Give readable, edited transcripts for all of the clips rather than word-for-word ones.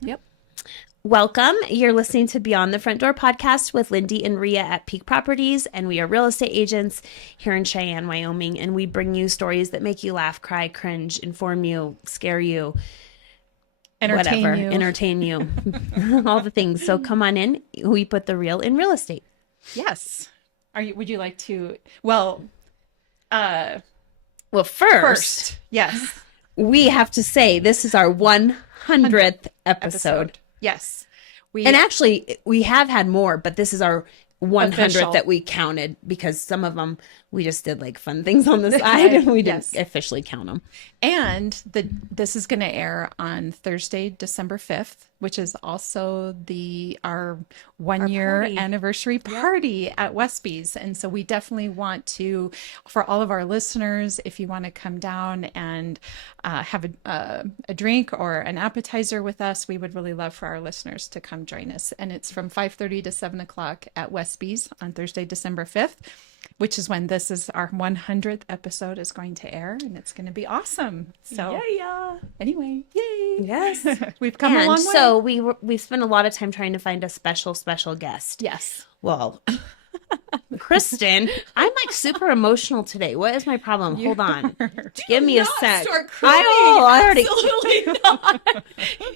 Yep. Welcome. You're listening to Beyond the Front Door podcast with Lindee and Rhea at Peak Properties, and we are real estate agents here in Cheyenne, Wyoming, and we bring you stories that make you laugh, cry, cringe, inform you, scare you, entertain you, all the things. So come on in. We put the real in real estate. Yes. Would you like to? Well, first, yes, we have to say this is our 100th episode. Yes. And actually, we have had more, but this is our 100th Official. that we counted because some of them we just did like fun things on the side and we didn't officially count them. And this is going to air on Thursday, December 5th, which is also our 1 year anniversary party at Westby's. And so we definitely want to, for all of our listeners, if you want to come down and have a drink or an appetizer with us, we would really love for our listeners to come join us. And it's from 5:30 to 7 o'clock at Westby's on Thursday, December 5th. Which is when this is our 100th episode is going to air, and it's going to be awesome. So anyway, yay! Yes, we've come a long way. So we spent a lot of time trying to find a special guest. Yes. Well, Kristen, I'm like super emotional today. What is my problem? Hold on. Give me a sec. Start crying. I already. Absolutely not.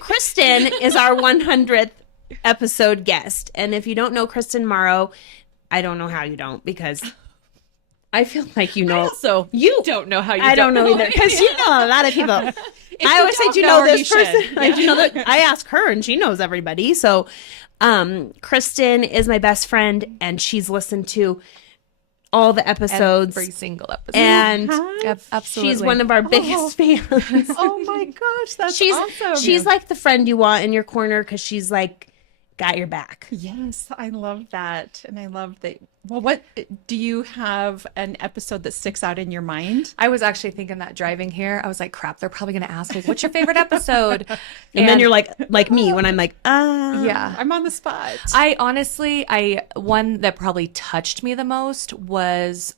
Kristen is our 100th episode guest, and if you don't know Kristen Morrow, I don't know how you don't, because I feel like you know. So you don't know how you. I don't know either, because you know a lot of people. I always say, "Do you know this person?" I do know that. I ask her, and she knows everybody. So, Kristen is my best friend, and she's listened to all the episodes, every single episode, and absolutely, she's one of our biggest fans. Oh my gosh, that's awesome! She's like the friend you want in your corner because she's like got your back. Yes, I love that, and I love that. Well, what do you have an episode that sticks out in your mind? I was actually thinking that driving here, I was like, crap, they're probably going to ask me, what's your favorite episode? And then you're like me when I'm like, yeah, I'm on the spot. I honestly, one that probably touched me the most was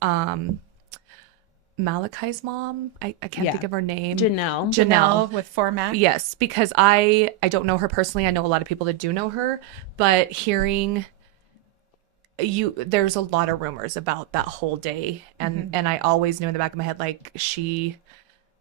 Malachi's mom. I can't think of her name. Janelle with Formac. Yes, because I don't know her personally. I know a lot of people that do know her, but hearing there's a lot of rumors about that whole day, and I always knew in the back of my head, like, she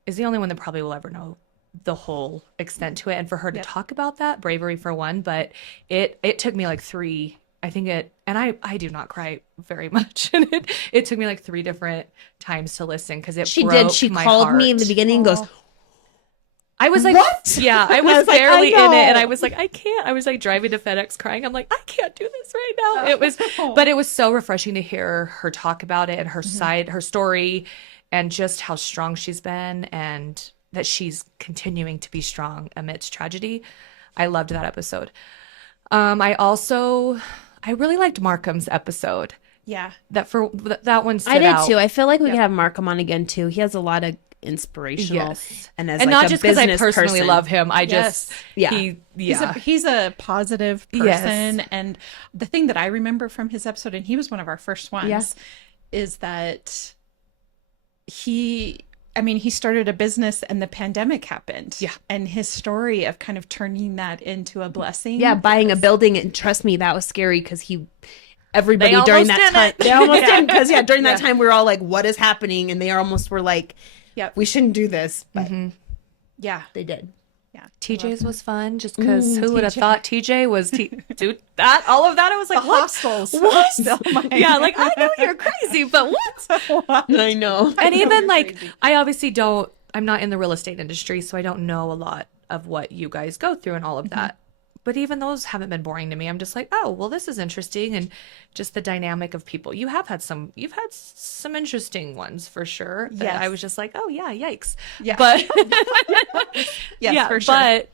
is the only one that probably will ever know the whole extent to it, and for her to talk about that, bravery for one, but it took me like three, I think and I do not cry very much, and it took me like 3 different times to listen, because she called me in the beginning and goes, I was like, what? Yeah, I was barely in it, and I was like, I can't. I was like driving to FedEx crying. I'm like, I can't do this right now. But it was so refreshing to hear her talk about it and her side, her story, and just how strong she's been, and that she's continuing to be strong amidst tragedy. I loved that episode. I really liked Markham's episode. Yeah, that one stood I did out. too. I feel like we could have Markham on again too. He has a lot of inspirational, and as and like not just because I personally love him. He's a positive person, and the thing that I remember from his episode, and he was one of our first ones, is that he started a business and the pandemic happened. Yeah. And his story of kind of turning that into a blessing. Yeah, buying a building, and trust me, that was scary because everybody during that time, they almost didn't, because during that time we were all like, what is happening? And they almost were like, we shouldn't do this. But they did. Yeah. TJ's was fun, just because who would have thought TJ was dude, all of that, I was like, what? Hostels. What? Yeah, like, I know you're crazy, but what? I know. And even like, I obviously I'm not in the real estate industry, so I don't know a lot of what you guys go through and all of that. But even those haven't been boring to me. I'm just like, oh, well, this is interesting. And just the dynamic of people. You've had some interesting ones for sure. Yes. I was just like, oh yeah, yikes. Yeah. But yes, for sure. But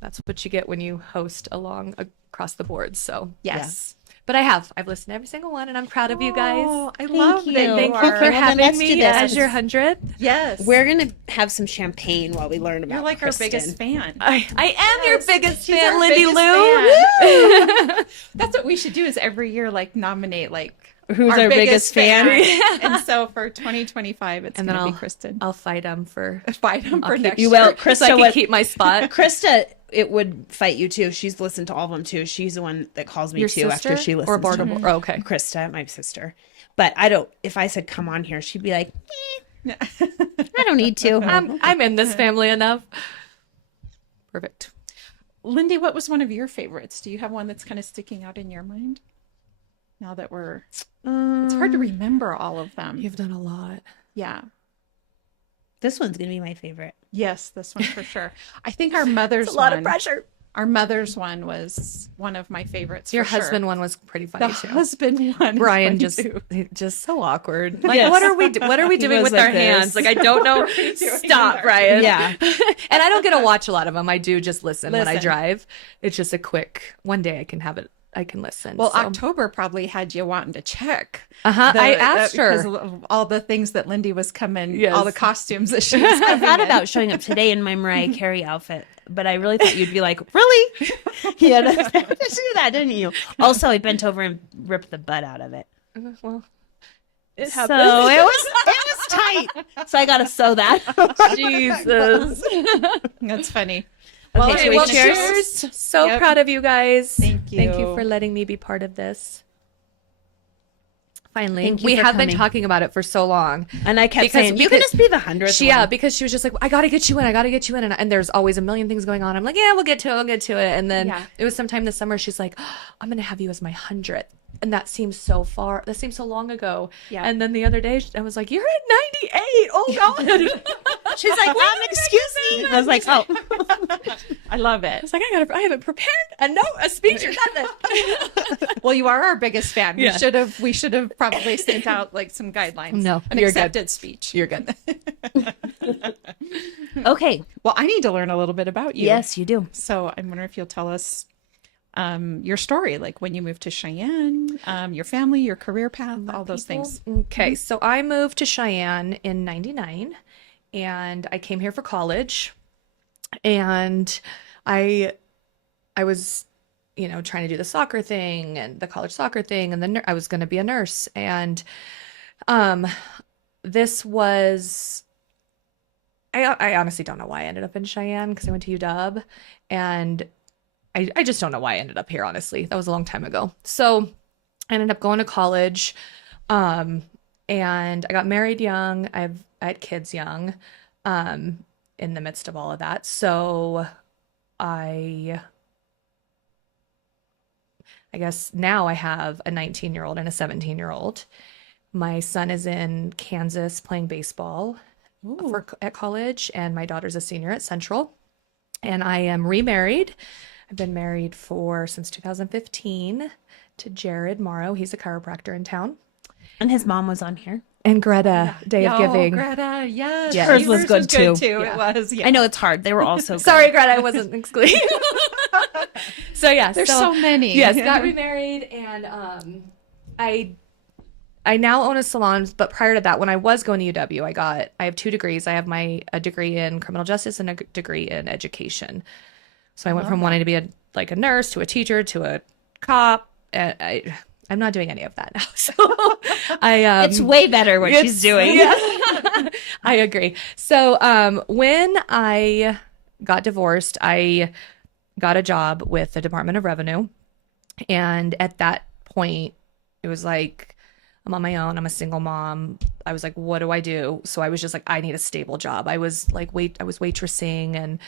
that's what you get when you host across the board. So yes. But I've listened to every single one, and I'm proud of you guys. I love it. Thank you for having me as your 100th. Yes. We're going to have some champagne while we learn about You're like Kristen. Our biggest fan. I am your biggest fan, Lindee Lou. That's what we should do, is every year, like, nominate, like, who's our biggest fan. And so for 2025, it's going to be Kristen. I'll fight him for next year. You will. Krista, so I can keep my spot. Krista it would fight you too. She's listened to all of them too. She's the one that calls me Your too sister? after she listens Or to Barbara? them. Oh, okay. Krista, my sister. But I don't, if I said come on here, she'd be like, I don't need to. I'm in this family enough. Perfect. Lindee, what was one of your favorites? Do you have one that's kind of sticking out in your mind? Now that it's hard to remember all of them. You've done a lot. Yeah. This one's going to be my favorite. Yes, this one for sure. I think our mother's It's a lot one, of pressure. Our mother's one was one of my favorites. Your for sure. husband one was pretty funny The too. husband one. Brian is funny too. just so awkward. Like, Yes. what are we doing was with like our this. hands? Like, I don't know. Stop, Brian. Yeah. And I don't get to watch a lot of them. I do just listen when I Listen. drive. It's just a quick. One day I can have it. I can listen. Well, so. October probably had you wanting to check. I asked because her. of all the things that Lindee was coming, Yes. all the costumes that she was I coming thought in. about showing up today in my Mariah Carey outfit, but I really thought you'd be like, really? Yeah, just do that, didn't you? Also, I bent over and ripped the butt out of it. Well, it So happened. it was tight. So I got to sew that. Jesus. That's funny. Well, Okay, should well, we cheers. So Yep. proud of you guys. Thank you. Thank you for letting me be part of this. Finally, Thank you we for have been coming. talking about it for so long. And I kept Because- saying, you can because- just be the 100th Yeah, one. because she was just like, I gotta get you in, I gotta get you in, and there's always a million things going on. I'm like, yeah, we'll get to it. And then Yeah. it was sometime this summer. She's like, I'm gonna have you as my 100th, and that seems so far. That seems so long ago. Yeah. And then the other day, I was like, you're at 98. Oh God. She's like, excuse me. I was like, oh. I love it. It's like I haven't prepared a note, a speech, or nothing. Well, you are our biggest fan. Yeah. We should have probably sent out like some guidelines. No, an you're good. accepted speech. You're good. Okay. Well, I need to learn a little bit about you. Yes, you do. So I'm wondering if you'll tell us your story, like when you moved to Cheyenne, your family, your career path, all those things. Okay, so I moved to Cheyenne in '99, and I came here for college, and I was, trying to do the soccer thing and the college soccer thing, and then I was going to be a nurse, and this was. I honestly don't know why I ended up in Cheyenne because I went to UW, and I just don't know why I ended up here, honestly. That was a long time ago. So I ended up going to college, and I got married young. I had kids young, in the midst of all of that. So I guess now I have a 19-year-old and a 17-year-old. My son is in Kansas playing baseball at college, and my daughter's a senior at Central. And I am remarried. I've been married since 2015 to Jared Morrow. He's a chiropractor in town. And his mom was on here. And Greta, Day of Giving. Greta, yes. Yeah. Hers was good, too. It was, yeah. I know it's hard. They were all so good. Sorry, Greta, I wasn't excluding. So yeah, There's so many. Yes, got remarried, and I now own a salon. But prior to that, when I was going to UW, I have 2 degrees. I have a degree in criminal justice and a degree in education. So I went from wanting to be a nurse to a teacher to a cop. And I'm not doing any of that now. So It's way better what she's doing. Yes. I agree. So when I got divorced, I got a job with the Department of Revenue. And at that point, it was like, I'm on my own. I'm a single mom. I was like, what do I do? So I was just like, I need a stable job. I was like, I was waitressing, and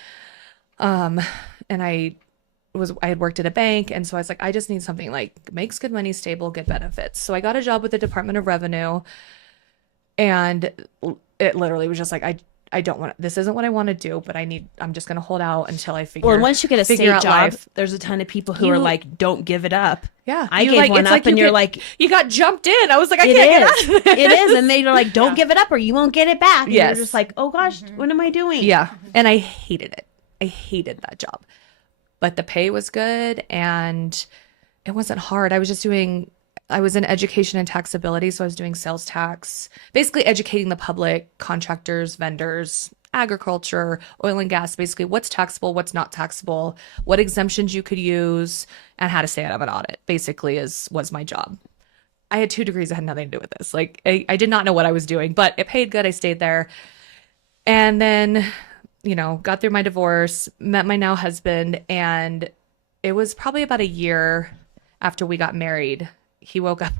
I had worked at a bank. And so I was like, I just need something like makes good money, stable, good benefits. So I got a job with the Department of Revenue, and it literally was just like, I don't want, this isn't what I want to do, but I'm just going to hold out until I figure. Well, once you get a state figure out job, life. there's a ton of people who are like, don't give it up. Yeah. I gave one up, and you're like, you got jumped in. I was like, I it can't get out is. of this. It is. And they're like, don't give it up or you won't get it back. And Yes. you're just like, oh gosh, what am I doing? Yeah. And I hated it. I hated that job. But the pay was good, and it wasn't hard. I was in education and taxability. So I was doing sales tax, basically educating the public, contractors, vendors, agriculture, oil and gas, basically what's taxable, what's not taxable, what exemptions you could use, and how to stay out of an audit, basically was my job. I had 2 degrees that had nothing to do with this. Like I did not know what I was doing, but it paid good. I stayed there. And then got through my divorce, met my now husband, and it was probably about a year after we got married. He woke up,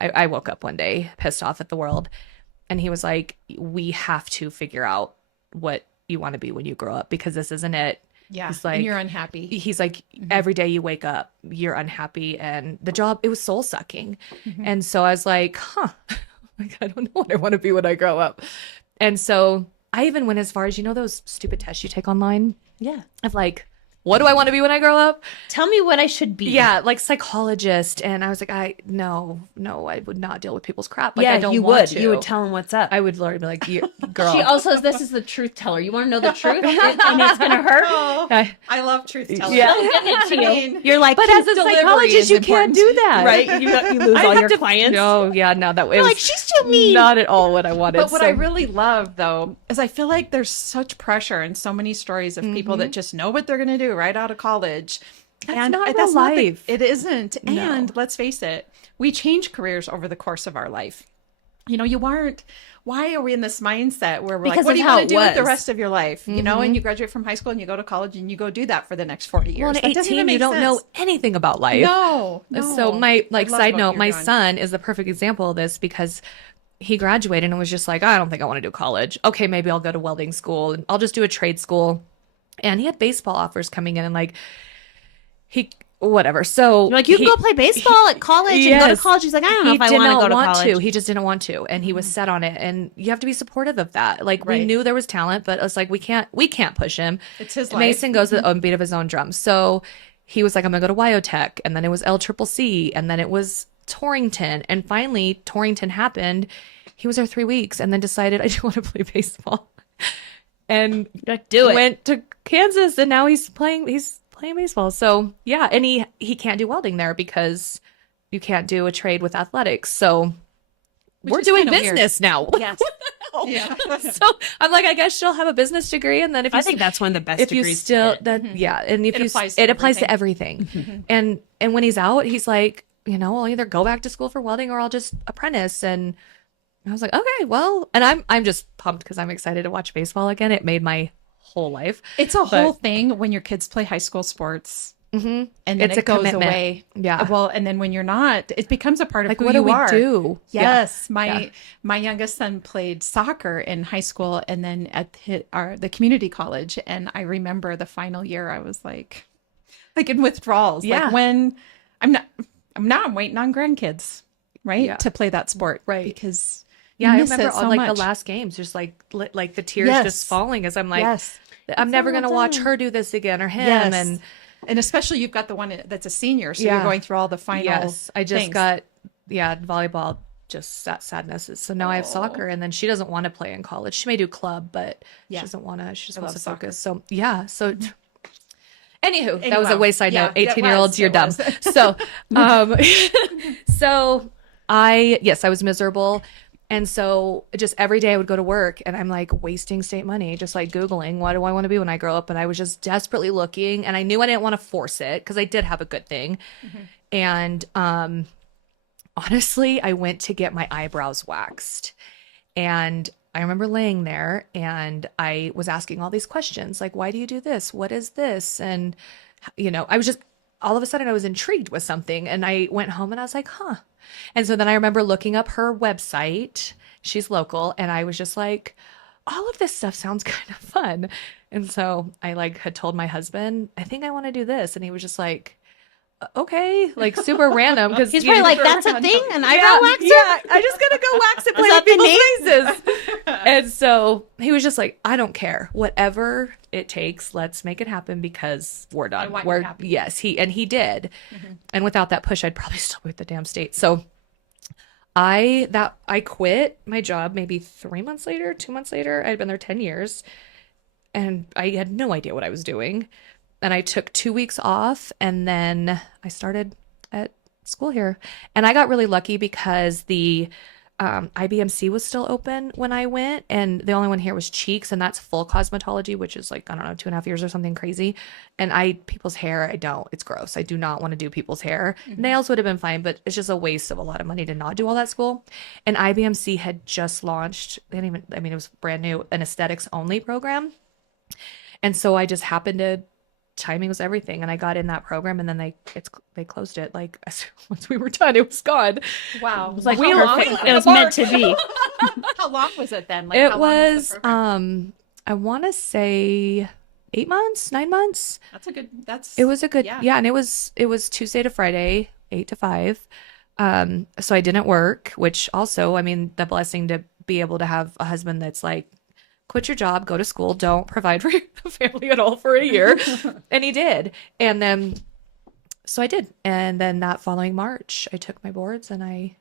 I woke up one day pissed off at the world, and he was like, we have to figure out what you want to be when you grow up, because this isn't it. Yeah. He's like, and you're unhappy. He's like, every day you wake up, you're unhappy. And the job, it was soul sucking. And so I was like, like, I don't know what I want to be when I grow up. And so I even went as far as, those stupid tests you take online Yeah. of like, what do I want to be when I grow up? Tell me what I should be. Yeah, like psychologist. And I was like, no, I would not deal with people's crap. Like, Yeah, I don't you want would. to. You would tell them what's up. I would literally be like, girl. She also says this is the truth teller. You want to know the truth, and it's gonna hurt. I love truth telling. Yeah. She'll get it to you. You're like, But as a delivery psychologist, is you can't important. do that. right? You lose all your clients. No, yeah, no, that You're was like, she's too mean. not at all what I wanted. But what so- I really love, though, is I feel like there's such pressure and so many stories of people that just know what they're going to do right out of college. That's not real life. It isn't. And let's face it, we change careers over the course of our life. You aren't. Why are we in this mindset where we're Because like, what of do you how want it to do with the was. rest of your life? And you graduate from high school and you go to college and you go do that for the next 40 years. Well, at That doesn't 18, even you make don't sense. know anything about life. No. So my I love side what note, you're my doing. son is the perfect example of this, because he graduated and was just like, I don't think I want to do college. Okay, maybe I'll go to welding school and I'll just do a trade school. And he had baseball offers coming in, and like whatever. So You're like, you can go play baseball at college and go to Yes. college. He's like, I don't know he if I did want to not go to want college. to. He just didn't want to, and he was set on it. And you have to be supportive of that. Like, we Right. knew there was talent, but it's like we can't push him. It's his life. Mason goes at the beat of his own drum. So he was like, I'm gonna go to Wyotech, and then it was LCCC, and then it was Torrington, and finally Torrington happened. He was there 3 weeks, and then decided I do want to play baseball, and do it. Went to Kansas, and now he's playing baseball. So yeah, and he can't do welding there because you can't do a trade with athletics. So we're is doing kinda weird. business now. Yes. Yeah. So I'm like, I guess she'll have a business degree, and then if you I think that's one of the best if you degrees. still to get. yeah, and if It you applies to it applies to everything. And when he's out, he's like, I'll either go back to school for welding or I'll just apprentice. And I was like, okay, well, and I'm just pumped because I'm excited to watch baseball again. It made my whole life. It's a whole thing when your kids play high school sports. And then It's a it goes commitment. away. Yeah. Well, and then when you're not, it becomes a part of Like, who what you do we are. do? Yes, my youngest son played soccer in high school and then at the community college. And I remember the final year, I was like in withdrawals. Yeah. Like when I'm waiting on grandkids, right, Yeah. to play that sport, Right. Because Yeah, I you miss remember it so on like much. the last games, just like the tears Yes. just falling as I'm like, Yes. I'm never all gonna watch done. her do this again or him. Yes. And especially you've got the one that's a senior, so Yeah. you're going through all the final. Yes, I just things. got volleyball. Just that sadness. So now I have soccer, and then she doesn't want to play in college. She may do club, but she Yeah. doesn't want to. She just I wants to love soccer. focus. So yeah. So anywho, that was a Anyway, wayside yeah, note. it 18-year-olds, was, you're it dumb. was. So so I was miserable. And so just every day I would go to work and I'm like wasting state money, just like Googling, what do I want to be when I grow up? And I was just desperately looking, and I knew I didn't want to force it because I did have a good thing. And honestly, I went to get my eyebrows waxed, and I remember laying there and I was asking all these questions like, why do you do this? What is this? And, I was just, all of a sudden I was intrigued with something, and I went home and I was like, huh. And so then I remember looking up her website. She's local. And I was just like, all of this stuff sounds kind of fun. And so I had told my husband, I think I want to do this. And he was just like, okay, like super random. Because He's probably like, that's a thing, an eyebrow waxer? Yeah, I just gotta go wax and play that with the people's faces. And so he was just like, I don't care, whatever it takes, let's make it happen because we're done. want you We're happy. yes, he did. And without that push, I'd probably still be with the damn state. So I quit my job maybe 3 months later, 2 months later. I'd been there 10 years, and I had no idea what I was doing. And I took 2 weeks off, and then I started at school here. And I got really lucky because the IBMC was still open when I went, and the only one here was cheeks, and that's full cosmetology, which is like, I don't know, 2.5 years or something crazy. And people's hair, it's gross. I do not want to do people's hair. Nails would have been fine, but it's just a waste of a lot of money to not do all that school. And IBMC had just launched, it was brand new, an aesthetics only program. And so I just happened to, timing was everything. And I got in that program, and then they closed it. Like, once we were done, it was gone. Wow. It was like, It was meant to be. How long was it then? Like, it how long was, the program? I want to say 8 months, 9 months. It was a good, yeah. And it was Tuesday to Friday, 8 to 5. So I didn't work, which also, I mean, the blessing to be able to have a husband that's like, quit your job, go to school, don't provide for your family at all for a year. And he did. And then, so I did. And then that following March, I took my boards and I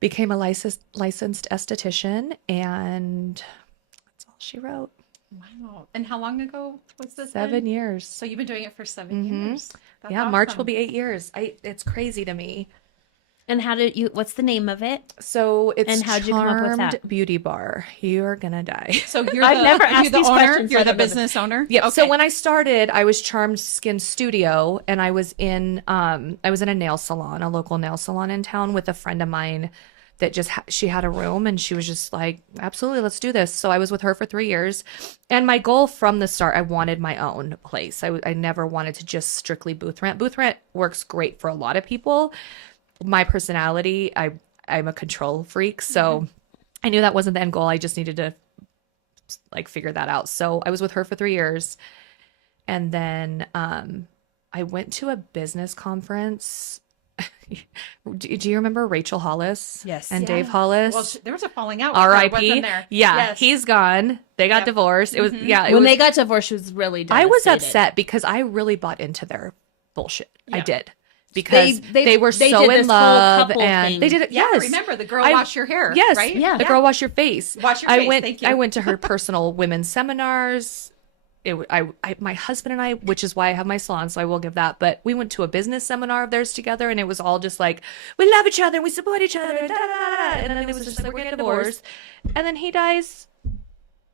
became a licensed esthetician. And that's all she wrote. Wow. And how long ago was this? 7 years. So you've been doing it for 7 years. That's Yeah, March will awesome. be 8 years. It's crazy to me. And what's the name of it? So it's And how'd you come up with Charmed that? Beauty Bar. You're gonna die. So I've never asked the these owner? questions, so You're I the don't know business owner? Yeah. Okay. So when I started, I was Charmed Skin Studio, and I was in a nail salon, a local nail salon in town, with a friend of mine that just she had a room, and she was just like, absolutely, let's do this. So I was with her for 3 years, and my goal from the start, I wanted my own place. I never wanted to just strictly booth rent. Booth rent works great for a lot of people. My personality, I'm a control freak, so I knew that wasn't the end goal. I just needed to like figure that out. So I was with her for 3 years, and then I went to a business conference. Do you remember Rachel Hollis? Yes. And Dave Hollis? Well, there was a falling out. With her, R.I.P. wasn't there? Yeah, Yes. he's gone. They got divorced. It was When they got divorced, she was really I was devastated. upset because I really bought into their bullshit. I Yeah. did. Because They they were did so this in whole love, couple and thing. they did it. Yeah, Yes, remember the girl I- wash your hair, Yes, right? Yeah. the girl wash your face. Wash your I face, went. thank you. I went to her personal women's seminars. My husband and I, which is why I have my salon, so I will give that. But we went to a business seminar of theirs together, and it was all just like, we love each other, we support each other, da, da, da, da. And then it was just like, we're getting divorced, and then he dies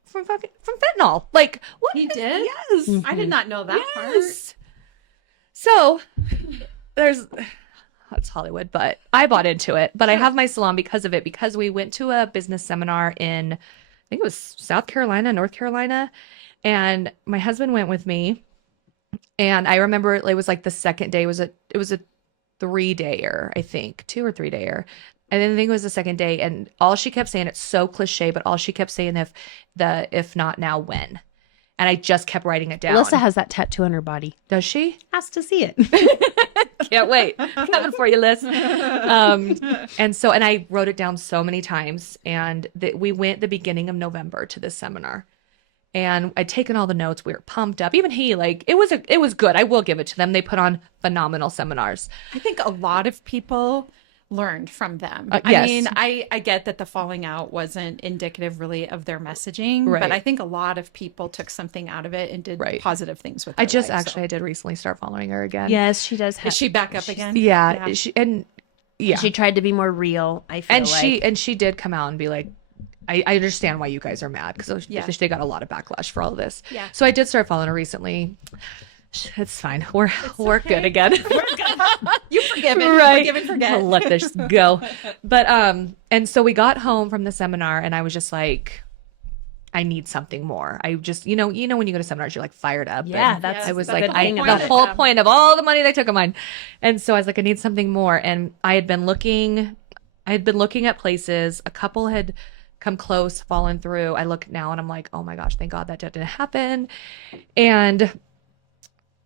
from fentanyl. Like, what? He did? Yes. I did not know that part. Yes. So that's Hollywood, but I bought into it. But I have my salon because of it, because we went to a business seminar in, I think it was South Carolina, North Carolina, and my husband went with me. And I remember it was like the second day it was a 3-dayer, I think, 2 or 3-dayer. And then I think it was the second day, and all she kept saying, it's so cliche, but all she kept saying, if not now, when? And I just kept writing it down. Alyssa has that tattoo on her body. Does she? Has to see it. Can't wait. Coming for you, Liz. And I wrote it down so many times. And we went the beginning of November to this seminar. And I'd taken all the notes. We were pumped up. Even he, like, it was good. I will give it to them. They put on phenomenal seminars. I think a lot of people learned from them. Yes. I mean, I get that the falling out wasn't indicative really of their messaging, Right. but I think a lot of people took something out of it and did Right. positive things with I their life, so. I did recently start following her again. Yes, she does. Is she back up again? Yeah. Yeah. She tried to be more real. I feel And she did come out and be like, I understand why you guys are mad, because they got a lot of backlash for all of this. Yeah. So I did start following her recently. It's fine. We're good again. You forgiven. Right. Forgive and forget. I'll let this go. But and so we got home from the seminar, and I was just like, I need something more. I just, when you go to seminars, you're like fired up. Yeah, And that's- I was that's like, the whole point the of whole them. point of all the money they took of mine. And so I was like, I need something more. And I had been looking at places. A couple had come close, fallen through. I look now and I'm like, oh my gosh, thank God that didn't happen. And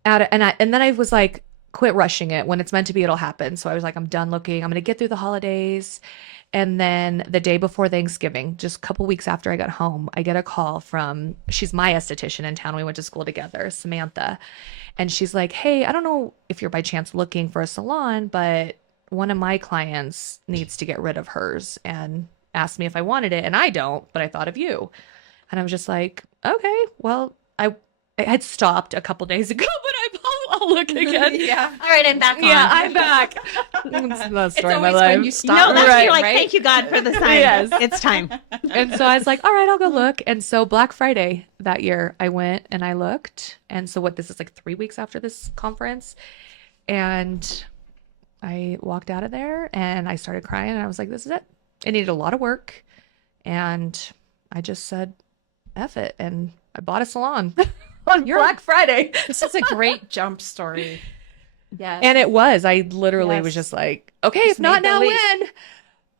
then I was like, quit rushing it. When it's meant to be, it'll happen. So I was like, I'm done looking. I'm going to get through the holidays. And then the day before Thanksgiving, just a couple weeks after I got home, I get a call from, she's my esthetician in town. We went to school together, Samantha. And she's like, hey, I don't know if you're by chance looking for a salon, but one of my clients needs to get rid of hers and asked me if I wanted it. And I don't, but I thought of you. And I was just like, okay, well, I had stopped a couple days ago, but I'll look again. Yeah. All right, I'm back on. Yeah, I'm back. That's the story of my always life. when you stop. No, that's Right. you're like, right? thank you God for the sign. Yes. It's time. And so I was like, all right, I'll go look. And so Black Friday that year, I went and I looked. And so this is like 3 weeks after this conference. And I walked out of there and I started crying. And I was like, this is it. It needed a lot of work. And I just said, F it. And I bought a salon on Black Friday. This is a great jump story. Yes. And it was. I literally Yes. was just like, okay, Just if not made the now, leap. when?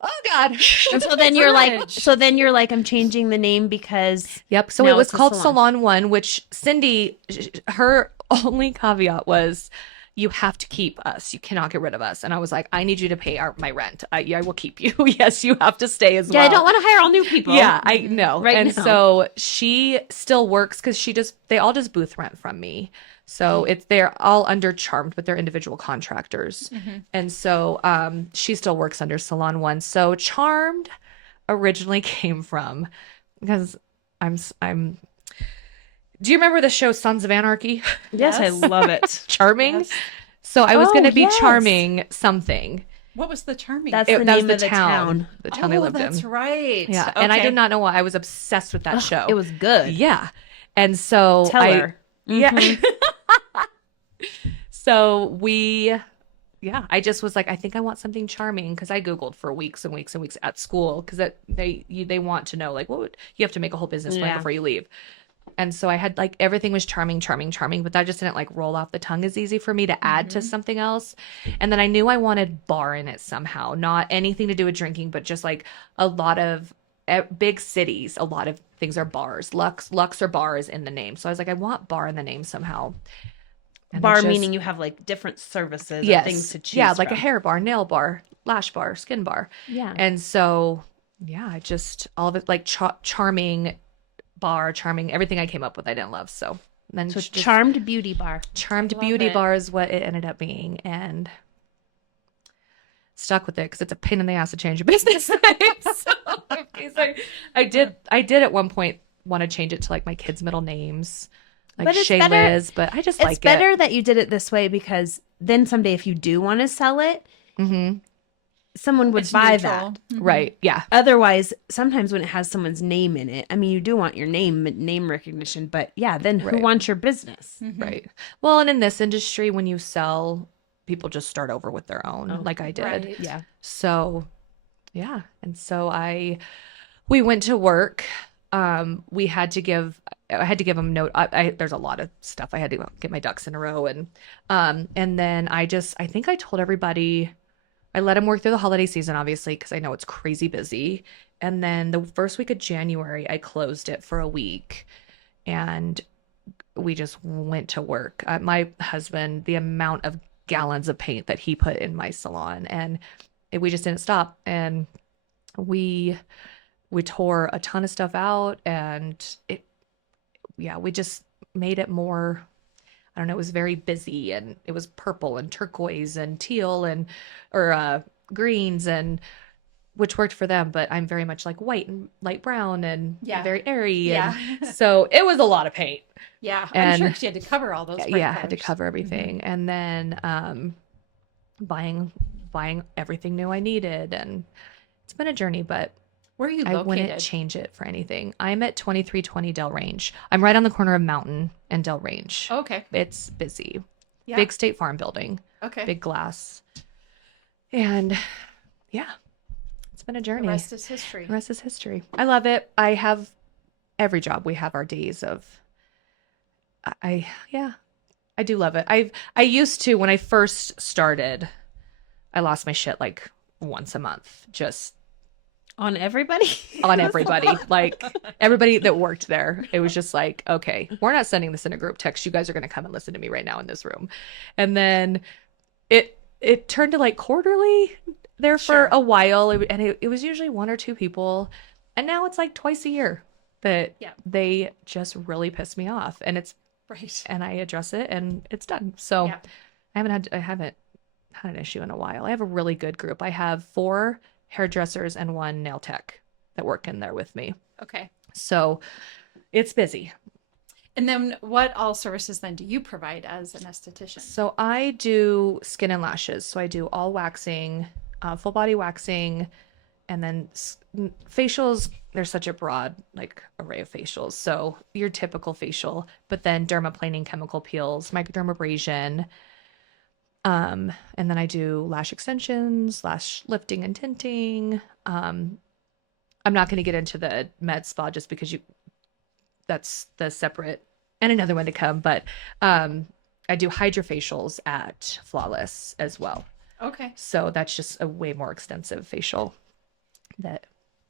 Oh God. And so then you're like, I'm changing the name because Yep. So now it was it's a called salon. Salon One, which Cindy, her only caveat was, you have to keep us. You cannot get rid of us. And I was like, I need you to pay my rent. I will keep you. Yes, you have to stay as well. I don't want to hire all new people. Yeah, I know. Right and now. so she still works because they all just booth rent from me. So they're all under Charmed, but they're individual contractors. And so she still works under Salon One. So Charmed originally came from, because I'm do you remember the show Sons of Anarchy? Yes, I love it. Charming. Yes. So I was Oh, going to be yes. Charming something. What was the charming? That's That the was name of the town. The town they lived that's in. right. Yeah. And I Okay. did not know why. I was obsessed with that show. It was good. Yeah. And so Tell her. Yeah. So I just was like, I think I want something charming, because I Googled for weeks and weeks and weeks at school, because they want to know, like, you have to make a whole business plan Yeah. before you leave. And so I had like, everything was charming, but that just didn't like roll off the tongue as easy for me to add to something else. And then I knew I wanted bar in it somehow, not anything to do with drinking, but just like a lot of big cities, a lot of things are bars. Lux or bar is in the name. So I was like, I want bar in the name somehow. And Bar it just- meaning you have like different services yes. and things to choose Yeah, like a from. hair bar, nail bar, lash bar, skin bar. Yeah. And so, yeah, I just, all of it, like charming bar, charming, everything I came up with, I didn't love. So then just Charmed Beauty Bar. Charmed love Beauty it. Bar is what it ended up being, and stuck with it because it's a pain in the ass to change a business name. So, okay, so I did at one point want to change it to like my kids' middle names, like But it's Shay better- Liz, but I just It's like better that you did it this way, because then someday if you do want to sell it, it. someone would It's buy neutral. that. Right. Yeah. Otherwise, sometimes when it has someone's name in it, I mean, you do want your name recognition, but yeah, then who Right. wants your business? Right. Well, and in this industry, when you sell, people just start over with their own, Oh, like I did. right. Yeah. So, yeah. And so we went to work. I had to give them note. There's a lot of stuff I had to get my ducks in a row. And then I think I told everybody, I let them work through the holiday season, obviously, because I know it's crazy busy. And then the first week of January, I closed it for a week, and we just went to work. My husband, the amount of gallons of paint that he put in my salon, and we just didn't stop. And we tore a ton of stuff out, and we just made it more, I don't know, it was very busy, and it was purple and turquoise and teal or greens, and which worked for them, but I'm very much like white and light brown and Yeah. very airy. Yeah. And so it was a lot of paint. Yeah. I'm And- sure 'cause you had to cover all those. bright Yeah, I had to colors. cover everything. And then buying everything new I needed. And it's been a journey, but Where are you I wouldn't located? change it for anything. I'm at 2320 Del Range. I'm right on the corner of Mountain and Del Range. Okay. It's busy. Yeah. Big State Farm building, Okay. big glass. And yeah, it's been a journey. The rest is history. The rest is history. I love it. I have every job. We have our days of, I do love it. I used to, when I first started, I lost my shit like once a month, just On everybody? on everybody, like everybody that worked there. It was just like, okay, we're not sending this in a group text. You guys are going to come and listen to me right now in this room. And then it turned to like quarterly there for Sure. a while. It was usually one or two people. And now it's like twice a year that Yeah. they just really piss me off. Right. And I address it and it's done. So Yeah. I haven't had an issue in a while. I have a really good group. I have 4 hairdressers and 1 nail tech that work in there with me. Okay. So it's busy. And then what all services then do you provide as an esthetician? So I do skin and lashes. So I do all waxing, full body waxing, and then facials. There's such a broad like array of facials. So your typical facial, but then dermaplaning, chemical peels, microdermabrasion. And then I do lash extensions, lash lifting and tinting. I'm not going to get into the med spa just because that's the separate and another one to come. But I do hydrofacials at Flawless as well. Okay. So that's just a way more extensive facial that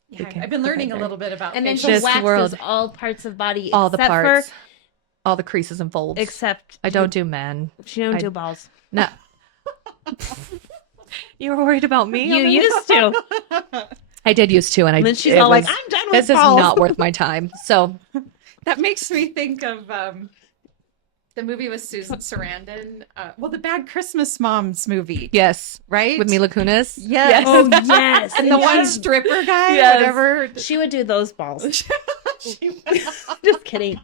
Yeah, I've been learning a little bit about And then facials. she This waxes world. all parts of body, all the except parts, for, all the creases and folds. except I don't do men. she don't I- do balls. No. You were worried about me? You used to. I did used to, and And then she's all like, I'm done with this balls. is not worth my time. So That makes me think of the movie with Susan Sarandon. The Bad Christmas Moms movie. yes, Right? with Mila Kunis. Yes. Oh, yes. And the one stripper guy, Yes. whatever. She would do those balls. Just kidding.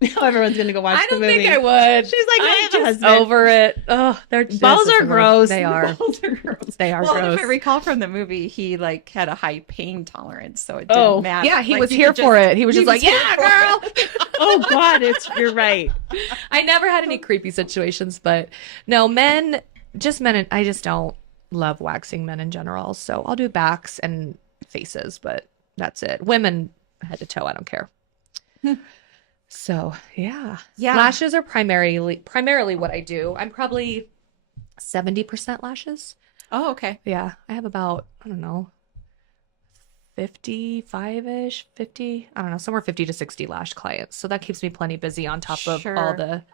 Now everyone's going to go watch I don't the movie. think I would. She's like, I I'm have a just husband. over it. Oh, they're Balls this is are the worst. gross. They are. Balls are gross. They are Well, gross. if I recall from the movie, he like had a high pain tolerance, so it didn't matter. Yeah, he Like, was you here could for it. He was just like, here yeah, for girl. it. Oh, God, you're right. I never had any creepy situations, but no, men, and I just don't love waxing men in general. So I'll do backs and faces, but that's it. Women, head to toe, I don't care. So yeah. Yeah. Lashes are primarily what I do. I'm probably 70% lashes. Oh, okay. Yeah. I have about, I don't know, 55-ish, 50, I don't know, somewhere 50 to 60 lash clients. So that keeps me plenty busy on top of